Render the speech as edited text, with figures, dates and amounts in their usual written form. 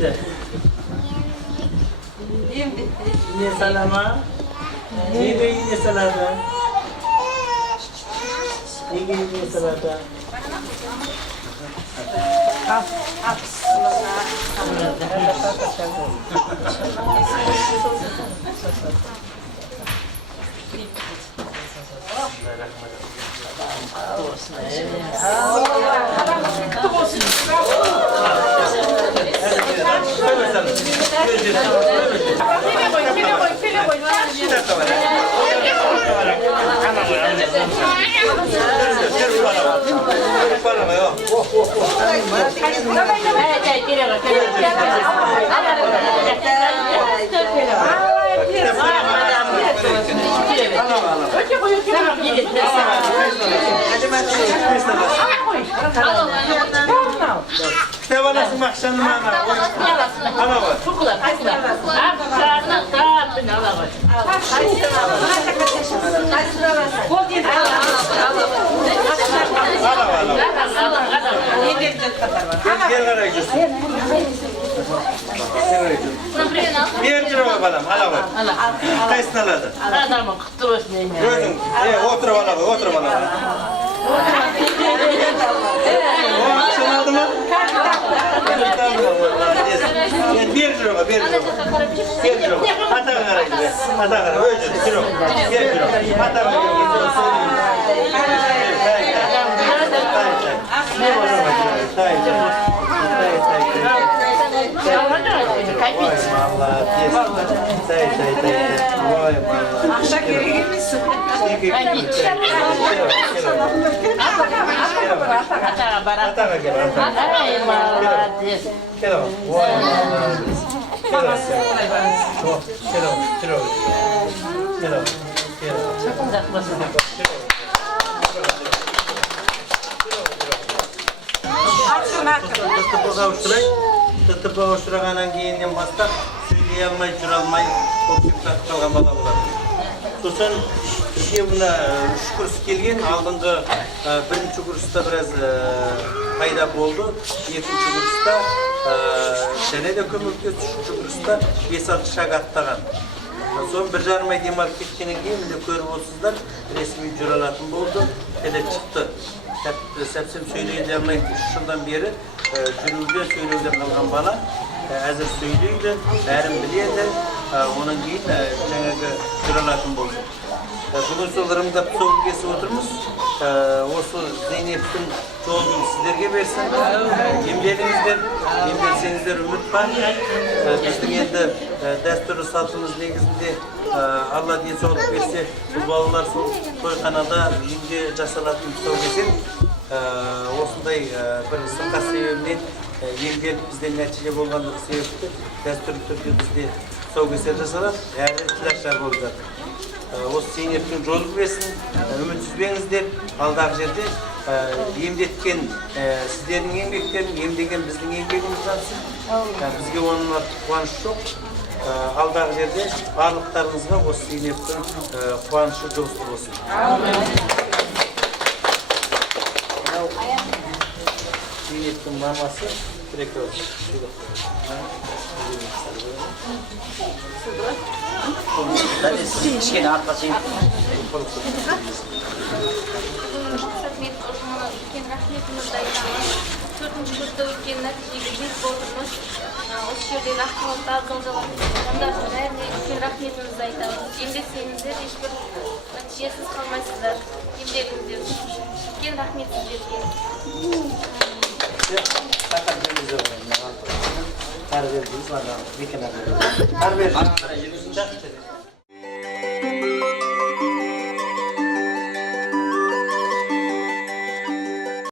dedi? Yine salama. Yine salata. Yine salata. Kita balasın makşanı mana. Ana var. Bir lira balam, hala var. Kaç naladı? Adamın kutlu olsun yenge. Gördün. Otur bana, otur bana. Sen aldın mı? Bir lira, bir lira. Bir lira. Hata kadar gibi. Hata kadar. Öyle kilo. Bir kilo. Hata kadar Akşam geri gelmişsin. Tıtıp avuşturaganan keyinен bastap söyleye almay, juralmay, okuyup kalgan bala bolar. So'san işe buna 3 kurs kelgen, aldınғы birinchi kursda biraz payda bo'ldi, ikkinchi kursda және de көмектесті, үшінші kursda 5-6 шаг аттаған. Son 1,5 ay demalып кеткеннен кейін міне көріп отырсыздар, ресми журалатын болды, келе çıktı. Сәпсем сөйлей алмай 3 жылдан бері жүруден сөйлеуден қалған бала әзір сөйлейді, бәрін біледі, оның кейін жаңағы жүралатын болды. Бүгін сол ырымдап тұсауын кесіп отырмыз. Осы Зейнептің жолын сіздерге берсін. Емделіңіздер, емделсеңіздер үміт бар. Біздің енді дәстүрлі салтымыз негізінде Алла денсаулық берсе, бұл балалар сол тойханада үйінде жасалатын тұсаукесер осындай бір сырқат себебінен емделіп бізден нәтиже болғандығы себепті дәстүрлі түрде бізде тұсаукесер жасалады, әрі тілашар болып жатыр. Осы Зейнептің жолы берсін, үмітсізбеңіздер, алдағы жерде емдеткен сіздердің еңбектерін, емдеген біздің еңбегіміз жатсын. Бізге оның қуаныш жоқ. Алдағы жерде барлықтарыңызға осы Зейнептің қуанышы жолсыз болсын. Зейнептің мамасы прекрасно. Кішкене артқа шейін. Мен ұжымына үлкен рахметімізді айтамыз. 4-ші курста өткен нәтижеге жетіп отырмыз. Осы жердегі ақпаратты азғындардың бәріне үлкен рахметімізді айтамыз. Емдесеңіздер ешбір нәтижесіз қалмайсыздар. Емдегіңіздер. Үлкен рахмет сіздерге. Tarbiye